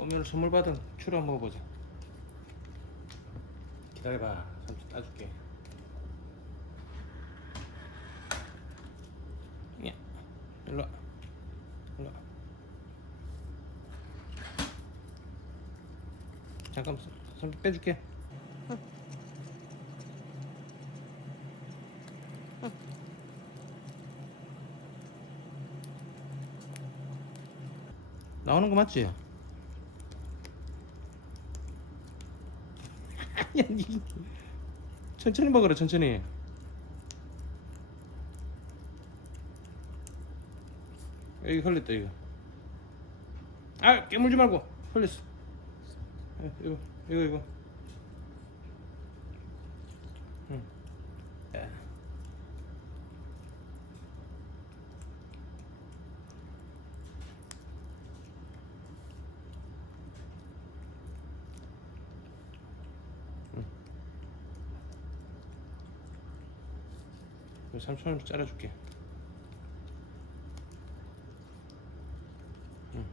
오늘 선물 받은 추루 한번 먹어보자. 기다려봐, 삼촌 따줄게. 야, 일로 와. 일로 와. 잠깐만, 삼촌 빼줄게. 나오는 거 맞지? 야, 니 천천히 먹으라, 천천히. 여기 흘렸다, 이거. 아, 깨물지 말고. 흘렸어. 이거. 응. 삼촌을 잘라줄게. 응.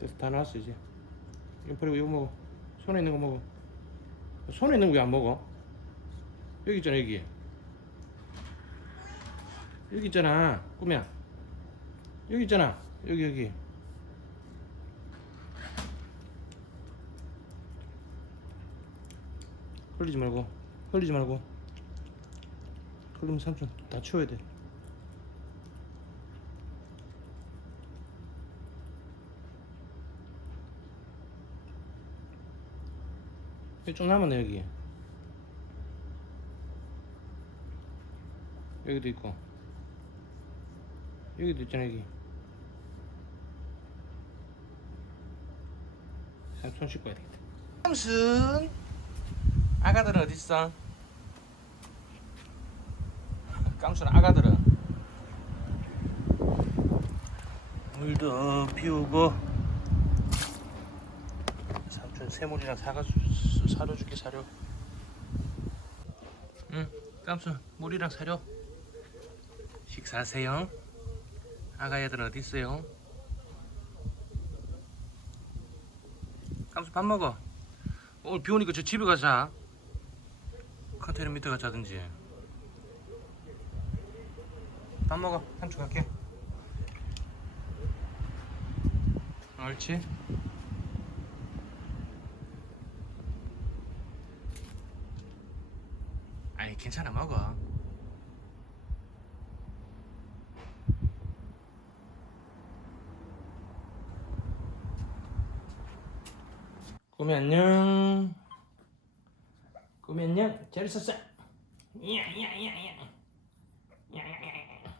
됐어, 다 나왔어 이제. 이거 버리고 이거 먹어. 손에 있는 거 먹어. 손에 있는 거 왜 안 먹어? 여기 있잖아, 여기. 여기 있잖아, 꿈이야. 여기 있잖아, 여기. 흘리지 말고. 흘리면 삼촌 다 치워야 돼. 여기 좀 남았네, 여기. 여기도 있고. 여기도 있잖아, 여기. 삼촌 씻고 와야 되겠다. 삼순, 아가들은 어딨어? 깜순 아가들은 물도 비우고. 삼촌 새물이랑 사료 줄게, 사료. 응, 깜순 물이랑 사료. 식사하세요. 아가 애들 어디 있어요? 깜순 밥 먹어. 오늘 비 오니까 저 집에 가자. 컨테이너 밑에 가자 자든지. 밥 먹어. 삼촌 갈게. 옳지? 아니, 괜찮아, 먹어. 꿈이 안녕. 꿈이 안녕. 잘 있었어. 야야야야. 야야야야.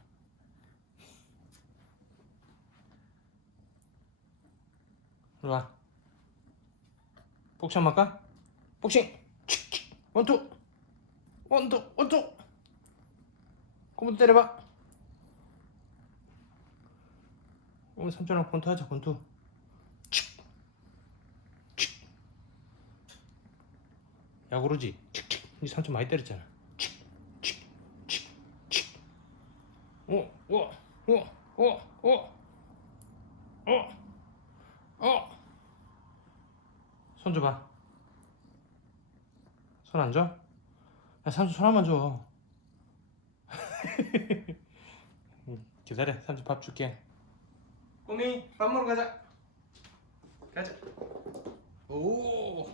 이리 와. 복싱 한번 할까? 복싱. 원투. 꿈부터 때려봐. 오늘 삼촌랑 권투 하자, 권투. 야구르지? 이 삼촌 많이 때렸잖아. 손 줘봐. 손 안 줘? 야, 삼촌 손 한번 줘. 기다려, 삼촌 밥 줄게. 꿈이 밥 먹으러 가자. 오.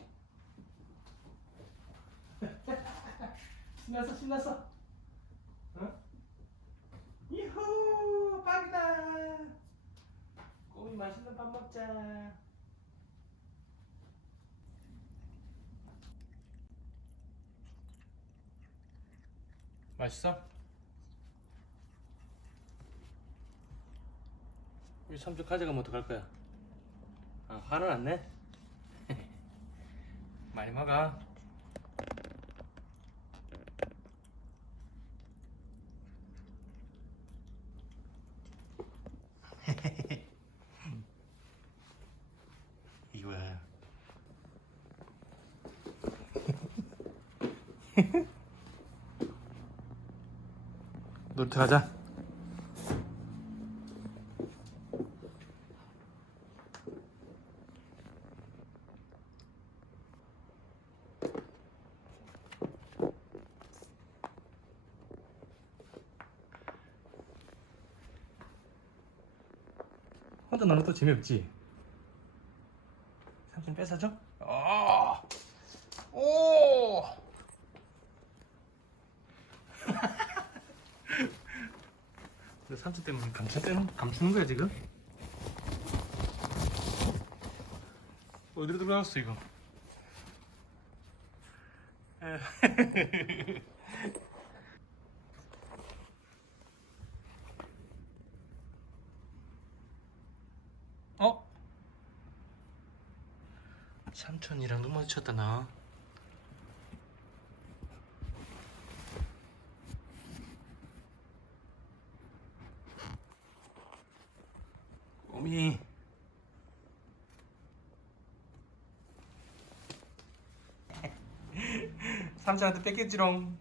신났어. 어? 이후, 밥이다. 꿈이 맛있는 밥 먹자. 맛있어? 우리 삼촌 가져가면 어떡할 거야? 아, 화는 안 내? 많이 먹어. 이거야. 놀이터 가자. 혼자 노는 또 재미없지. 삼촌 뺏어줘? 아, 오. 너 삼촌 때문에 감추는 거야 지금? 어디로 들어갔어 이거? 어? 삼촌이랑 눈 마주쳤다 나. 꼬미. 삼촌한테 뺏겼지롱.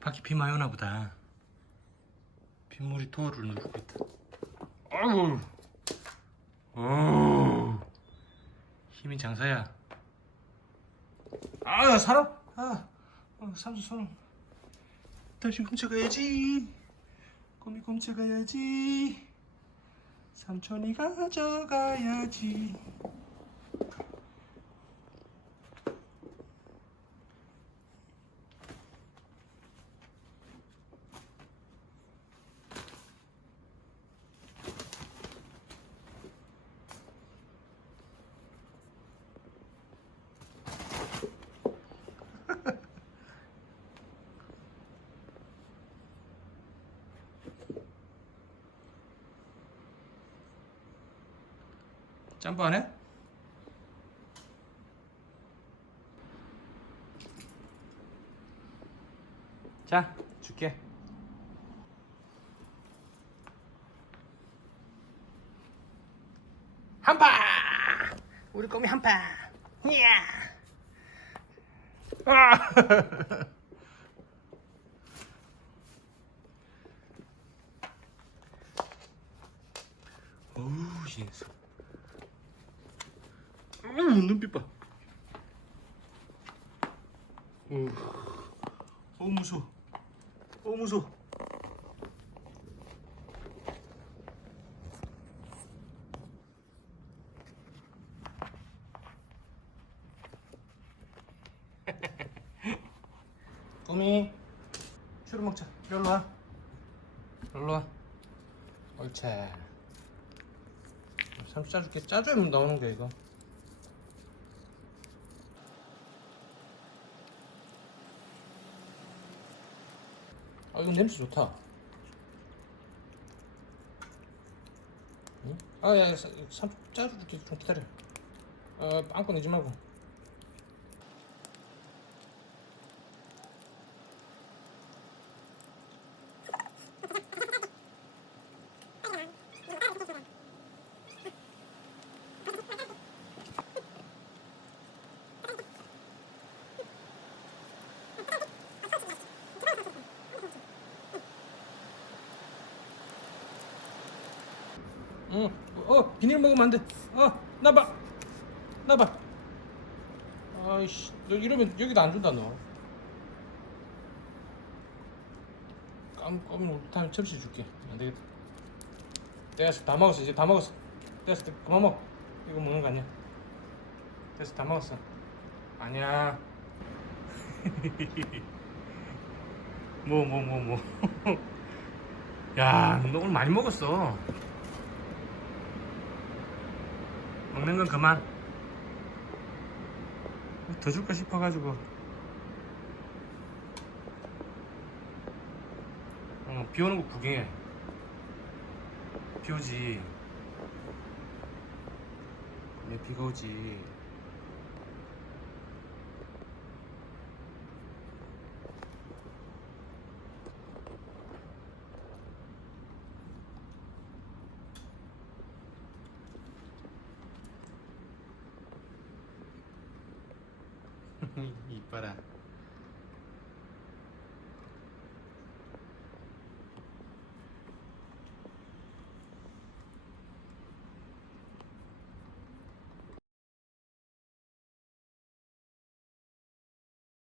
밖에 비 많이 오나 보다. 빗물이 도어를 누르고 있다. 아이고. 힘이 장사야. 아, 사람. 삼촌 손. 다시 훔쳐가야지. 꼬미 훔쳐가야지. 삼촌이 가져가야지. 점프 안 해? 자, 줄게. 한파! 우리 꼬미 한파! 이야! 아! 어우, 신서. 눈빛 봐. 무서워. 무서워. 꼬미, 슈로 먹자. 일로 와. 일로 와. 옳지. 삼촌 짜줄게. 짜줘야만 나오는 거야 이거. 아, 이거 냄새 좋다. 응? 아, 야, 삼촌 짜줄게. 좀 기다려. 빵꾸 내지 말고. 응. 비닐 먹으면 안 돼. 나봐. 나봐. 아이씨, 너 이러면 여기도 안 준다 너. 까면 못하면 접시 줄게. 안 되겠다. 됐어, 다 먹었어. 이제 다 먹었어. 됐어, 그만 먹어. 이거 먹는 거 아니야. 됐어, 다 먹었어. 아니야. 뭐. 야, 너 오늘 많이 먹었어. 먹는 건 그만. 더 줄까 싶어가지고. 비 오는 거 구경해. 비 오지. 왜 비가 오지? 이뻐라.